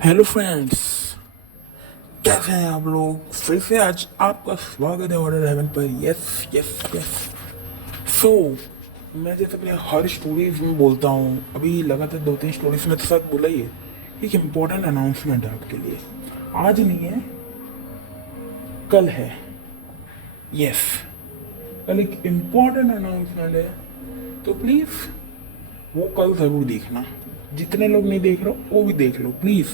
Hello friends, कैसे हैं आप लोग। फिर से आज आपका स्वागत है ऑर्डर हेवन पर। Yes yes yes. सो मैं जैसे अपने हर स्टोरीज में बोलता हूँ, अभी लगातार 2-3 स्टोरीज में तो साथ बोला ही है, एक इम्पोर्टेंट अनाउंसमेंट है आपके लिए। आज नहीं है, कल है। यस, कल एक इम्पोर्टेंट अनाउंसमेंट है, तो प्लीज़ वो कल ज़रूर देखना। जितने लोग नहीं देख रहे हो वो भी देख लो प्लीज़।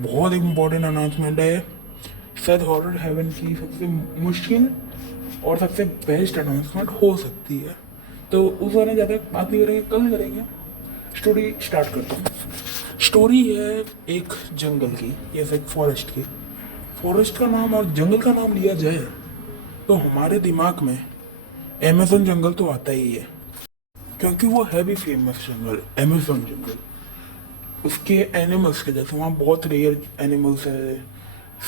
बहुत इम्पोर्टेंट अनाउंसमेंट है, शायद हॉरर हेवन की सबसे मुश्किल और सबसे बेस्ट अनाउंसमेंट हो सकती है। तो उस बारे में ज़्यादा बात नहीं करेंगे, कल करेंगे। स्टोरी स्टार्ट करता हूँ। स्टोरी है एक जंगल की, या फिर फॉरेस्ट की। फॉरेस्ट का नाम और जंगल का नाम लिया जाए तो हमारे दिमाग में अमेजन जंगल तो आता ही है, क्योंकि वो है भी फेमस जंगल, अमेजन जंगल। उसके एनिमल्स के जैसे वहाँ बहुत रेयर एनिमल्स है।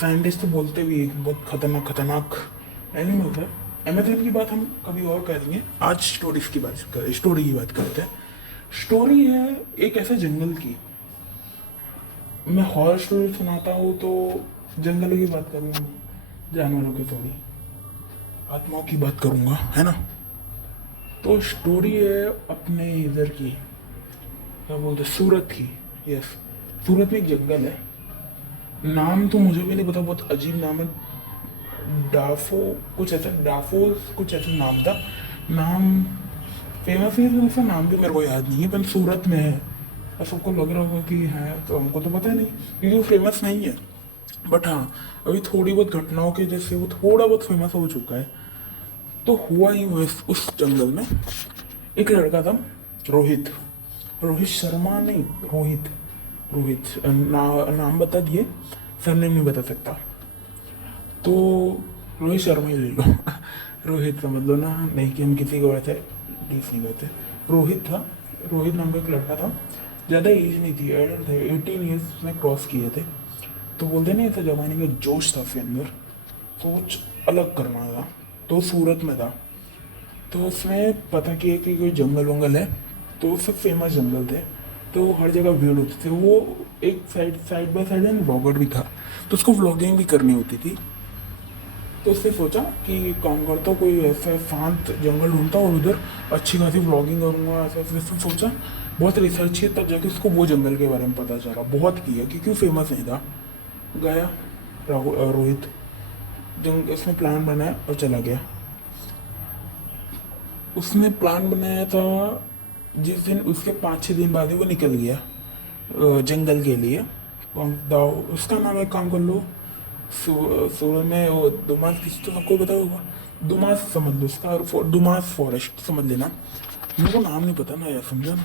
साइंटिस्ट तो बोलते भी हैं, बहुत खतरनाक खतरनाक एनिमल्स है। अमेजन की बात हम कभी और करेंगे, आज स्टोरी की बात करते हैं। स्टोरी है एक ऐसे जंगल की। मैं हॉरर स्टोरी सुनाता हूँ तो जंगलों की बात करूँगा, जानवरों की थोड़ी, आत्माओं की बात करूँगा, है ना। तो स्टोरी है अपने इधर की, क्या बोलते हैं, सूरत की। यस, सूरत में एक जंगल है। नाम तो मुझे भी नहीं पता, बहुत अजीब नाम है। डाफो कुछ ऐसा, डाफो कुछ ऐसा नाम था। नाम फेमस है तो उसका नाम भी मेरे को याद नहीं है, पर सूरत में है। और सबको लग रहा होगा कि है, तो हमको तो पता नहीं क्योंकि वो फेमस नहीं है। बट हाँ, अभी थोड़ी बहुत घटनाओं के जैसे वो थोड़ा बहुत फेमस हो चुका है। तो हुआ ही हुआ उस जंगल में एक लड़का था, रोहित। रोहित शर्मा नहीं, रोहित। रोहित नाम बता दिए, सरनेम नहीं बता सकता, तो रोहित शर्मा ही ले लो। रोहित समझ लो ना, नहीं कि हम किसी को वैसे डीस नहीं करते। रोहित था, रोहित नाम का एक लड़का था। ज़्यादा एज नहीं थी, एडल्ट थे, 18 ईयर्स उसने क्रॉस किए थे। तो बोलते नहीं, ऐसा जमाने का जोश था उसके अंदर, सोच अलग करना था। तो सूरत में था, तो उसने पता किया कि कोई जंगल वंगल है। तो सब फेमस जंगल थे, तो हर जगह भीड़ होती थी। वो एक side by side and blogger भी था, तो उसको व्लॉगिंग भी करनी होती थी। तो उसने सोचा कि काम करता हूँ, कोई ऐसा शांत जंगल ढूंढता और उधर अच्छी खासी व्लॉगिंग करूँगा, ऐसा ऐसा सोचा। बहुत रिसर्च किया, तब जाके उसको वो जंगल के बारे में पता चला। बहुत किया क्योंकि वो फेमस नहीं था। गया रोहित, उसने प्लान बनाया और चला गया। उसने प्लान बनाया था, जिस दिन उसके 5-6 दिन बाद ही वो निकल गया जंगल के लिए। उसका नाम, एक काम कर लो, सूरत में वो दुमास किसी तो सबको पता होगा। दुमास समझ लो उसका, दुमास फॉरेस्ट समझ लेना। मेरे को नाम नहीं पता ना यार, समझो ना।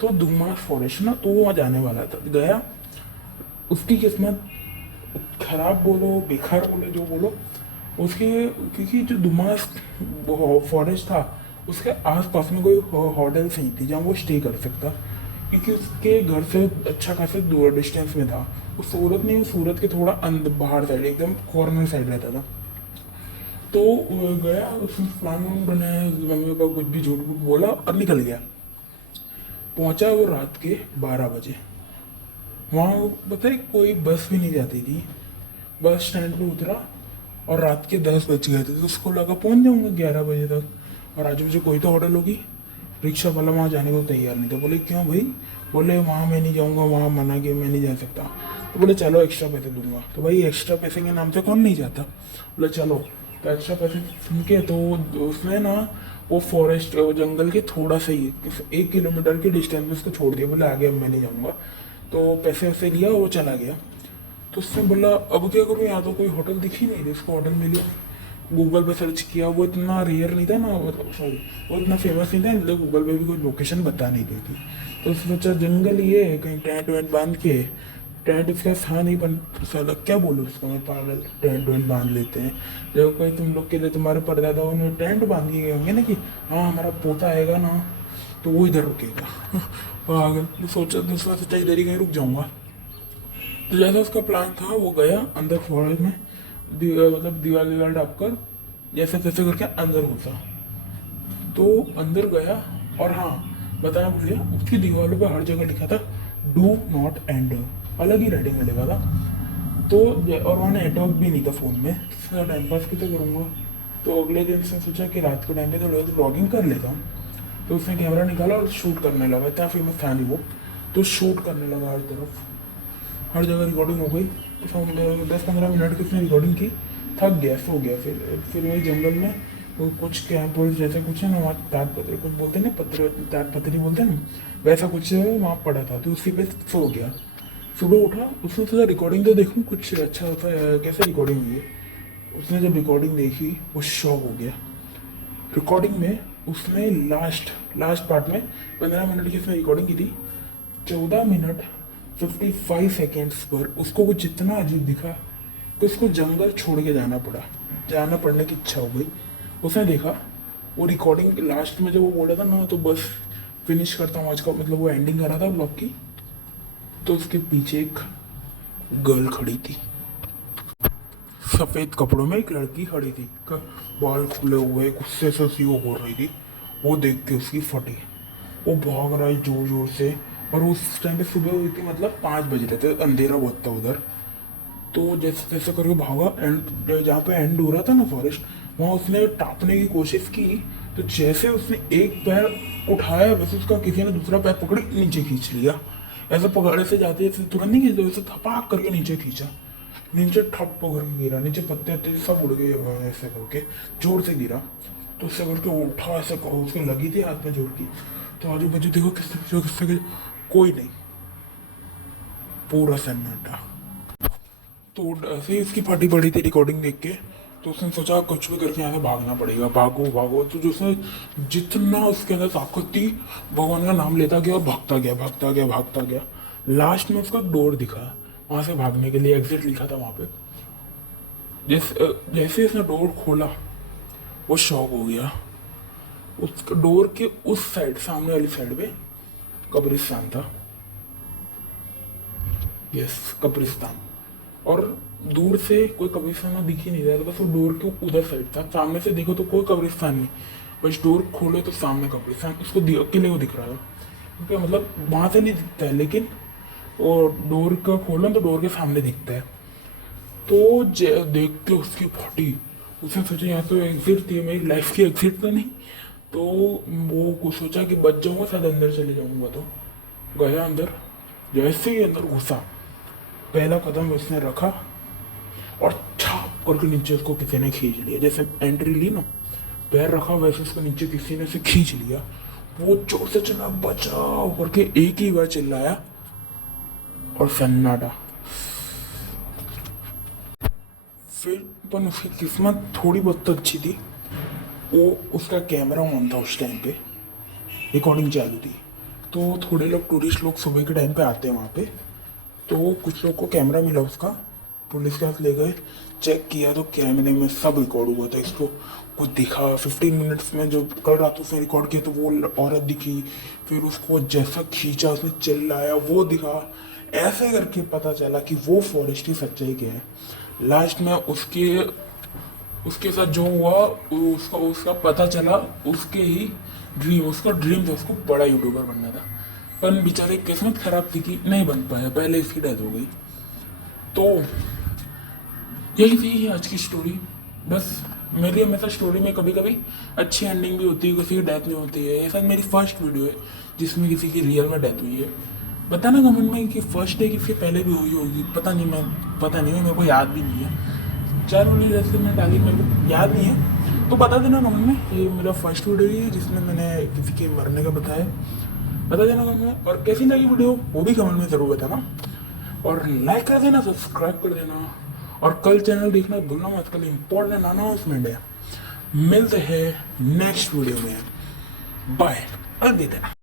तो दुमास फॉरेस्ट ना, तो वो वहाँ जाने वाला था, गया। उसकी किस्मत खराब बोलो, बेकार बोलो, जो बोलो, उसके, क्योंकि जो दुमास फॉरेस्ट था, उसके आसपास में कोई होटल्स नहीं थी जहाँ वो स्टे कर सकता, क्योंकि उसके घर से अच्छा खासा दूर डिस्टेंस में था। वो सूरत नहीं, सूरत के थोड़ा अंदर बाहर साइड, एकदम कॉर्नर साइड रहता था। तो वो गया, उसने प्लान बनाया, मम्मी पापा कुछ भी झूठ मूठ बोला और निकल गया। पहुंचा वो रात के 12 बजे। वहाँ पता है कोई बस भी नहीं जाती थी। बस स्टैंड पे उतरा और रात के 10 बज गए थे, तो उसको लगा पहुंच जाऊंगा 11 बजे तक। और आज मुझे कोई तो होटल होगी। रिक्शा वाला वहाँ जाने को तैयार नहीं था। बोले क्यों भाई? बोले वहाँ मैं नहीं जाऊँगा, वहाँ मना के मैं नहीं जा सकता। तो बोले चलो एक्स्ट्रा पैसे दूंगा। तो भाई एक्स्ट्रा पैसे के नाम से कौन नहीं जाता। बोले चलो। तो एक्स्ट्रा पैसे सुन के तो उसने ना, वो फॉरेस्ट, वो जंगल के थोड़ा सा ही 1 किलोमीटर के डिस्टेंस में उसको छोड़ दिया। बोले आगे अब मैं नहीं जाऊँगा। तो पैसे वैसे लिया, वो चला गया। तो उसने बोला अब क्या करूँ, यहाँ तो कोई होटल दिख ही नहीं रही। उसको होटल मिली नहीं। गूगल पे सर्च किया, वो इतना रेयर नहीं था ना, सॉरी, वो इतना फेमस नहीं था, इसलिए गूगल पे भी कोई लोकेशन बता नहीं रही थी। तो उसने सोचा जंगल ही है, कहीं टेंट वेंट बांध के, टेंट उसके पास था नहीं, पर साला क्या बोलूँ उसको मैं, पागल, टेंट वेंट बांध लेते हैं। जब कोई तुम लोग के लिए, तुम्हारे परदादाओं ने टेंट बांध के गए होंगे ना, कि हाँ हमारा पोता आएगा ना तो वो इधर रुकेगा। पागल। तो सोचा, दूसरा सोचा इधर ही कहीं रुक जाऊँगा। तो जैसा उसका प्लान था, वो गया अंदर फॉरेस्ट में, मतलब दीवार दीवार ढाप कर जैसे तैसे करके अंदर घुसा। तो अंदर गया, और हाँ बताना भूल गया, उसकी दीवारों पर हर जगह लिखा था डू नॉट एंटर। अलग ही रेटिंग मिलेगा था। तो और वहाँ नेटवर्क भी नहीं था फ़ोन में, तो टाइम पास कितना करूँगा। तो अगले दिन से सोचा कि रात के टाइम पे थोड़ा ब्लॉगिंग कर लेता हूँ। तो उसने कैमरा निकाला और शूट करने लगा, इतना फेमस था नहीं वो। तो शूट करने लगा हर तरफ, हर जगह रिकॉर्डिंग हो गई। तो 10-15 मिनट की उसने रिकॉर्डिंग की, थक गया, सो गया। फिर वही जंगल में वो कुछ कैंप जैसे कुछ है ना, वहाँ ताड़पत्री कुछ बोलते हैं ना, पत्र ताड़पत्री बोलते हैं ना, वैसा कुछ वहाँ पड़ा था। तो उसी पे सो गया। सुबह उठा, उसने सोचा रिकॉर्डिंग तो देखूँ कुछ अच्छा होता है, कैसे रिकॉर्डिंग हुई है। उसने जब रिकॉर्डिंग देखी वो शॉक हो गया। रिकॉर्डिंग में उसने लास्ट पार्ट में 15 मिनट की उसने रिकॉर्डिंग की थी। 14 मिनट 55 सेकेंड्स पर उसको कुछ इतना अजीब दिखा कि उसको जंगल छोड़ के जाना पड़ने की इच्छा हो गई। उसने देखा वो रिकॉर्डिंग लास्ट में जब वो बोला था ना, तो बस फिनिश करता हूँ आज का, मतलब वो एंडिंग कर रहा था ब्लॉग की। तो उसके पीछे एक गर्ल खड़ी थी, सफ़ेद कपड़ों में एक लड़की खड़ी थी, बाल खुले हुए, गुस्से से उसी को बोल रही थी। वो देख के उसकी फटी, वो भाग रहा है जोर जोर से। और उस टाइम पे सुबह हुई थी, मतलब 5 बज रहे थे, अंधेरा बहुत था उधर। तो जैसे तैसे करके भागा, एंड जहाँ पे एंड हो रहा था ना फॉरेस्ट, वहाँ उसने टापने की कोशिश की। तो जैसे उसने एक पैर उठाया, वैसे उसका किसी ने दूसरा पैर पकड़ के नीचे खींच लिया। ऐसे पकड़े से जाते जैसे तुरंत नहीं खींचते, वैसे थपाक करके नीचे खींचा। नीचे ठप करके गिरा, नीचे पत्ते वत्ते सब उड़ गए, ऐसे करके जोर से गिरा। तो उससे करके उठा, ऐसे उसको लगी थी हाथ में जोर की। तो आजू बाजू देखो किससे कोई नहीं, पूरा सन्नाटा। तो ऐसे ही उसकी फटी पड़ी थी रिकॉर्डिंग देख के। तो उसने सोचा कुछ भी करके यहाँ से भागना पड़ेगा, भागो भागो। तो जो उसने जितना उसके अंदर ताकत थी, भगवान का नाम लेता गया और भागता गया। लास्ट में उसको डोर दिखा, वहाँ से भागने के लिए एग्जिट लिखा था वहाँ पे। जैसे ही उसने डोर खोला, वो शॉक हो गया। उस डोर के उस साइड, सामने वाली साइड पे कब्रिस्तान था। यस, कब्रिस्तान। और दूर से कोई कब्रिस्तान दिख ही नहीं रहा था, बस वो डोर के उधर साइड था। सामने से देखो तो कोई कब्रिस्तान नहीं, बस डोर खोलो तो सामने कब्रिस्तान उसको अकेले को दिख रहा था। क्योंकि मतलब वहाँ से नहीं दिखता है, लेकिन वो डोर का खोलो तो डोर के सामने दिखता है। तो देख के उसकी फटी। उसने सोचा यहाँ तो एग्जिट थी, मेरी लाइफ की एग्जिट तो नहीं। तो वो को सोचा कि बच जाऊंगा, शायद अंदर चले जाऊंगा। तो गया अंदर। जैसे ही अंदर घुसा, पहला कदम उसने रखा और छाप करके नीचे उसको किसी ने खींच लिया। जैसे एंट्री ली ना, पैर रखा, वैसे उसको नीचे किसी ने से खींच लिया। वो जोर से चला, बचाओ करके एक ही बार चिल्लाया और सन्नाटा। फिर पर उसकी किस्मत थोड़ी बहुत तो अच्छी थी, वो उसका कैमरा ऑन था उस टाइम पे, रिकॉर्डिंग चालू थी। तो थोड़े लोग टूरिस्ट लोग सुबह के टाइम पे आते हैं वहाँ पे। तो कुछ लोग को कैमरा मिला उसका, पुलिस के हाथ ले गए, चेक किया तो कैमरे में सब रिकॉर्ड हुआ था। इसको कुछ दिखा 15 मिनट्स में, जो कल रात उसने रिकॉर्ड किया तो वो औरत दिखी। फिर उसको जैसा खींचा, उसने चिल्लाया, वो दिखा। ऐसे करके पता चला कि वो फॉरेस्ट की सच्चाई क्या है। लास्ट में उसके साथ जो हुआ, उसका पता चला। उसका ड्रीम था, उसको बड़ा यूट्यूबर बनना था। पर बेचारे किस्मत खराब थी कि नहीं बन पाया, पहले इसकी डेथ हो गई। तो यही थी आज की स्टोरी। बस मेरी हमेशा स्टोरी में कभी कभी अच्छी एंडिंग भी होती है, किसी की डेथ नहीं होती है। ये शायद मेरी फर्स्ट वीडियो है जिसमें किसी की रियल में डेथ हुई है। बताना कमेंट में कि फर्स्ट है कि फिर पहले भी हुई होगी, पता नहीं है, मेरे को याद भी नहीं है। 4 वीडियो जैसे मैं डाली, मेरे को याद नहीं है। तो बता देना कमेंट में, ये मेरा फर्स्ट वीडियो ही है जिसमें मैंने किसी के मरने का बताया। बता देना कमेंट में, और कैसी लगी वीडियो वो भी कमेंट में ज़रूर बताना। और लाइक कर देना, सब्सक्राइब कर देना, और कल चैनल देखना भूलना मत, कल इम्पोर्टेंट अनाउंसमेंट है। मिलते हैं नेक्स्ट वीडियो में। बाय, अलविदा।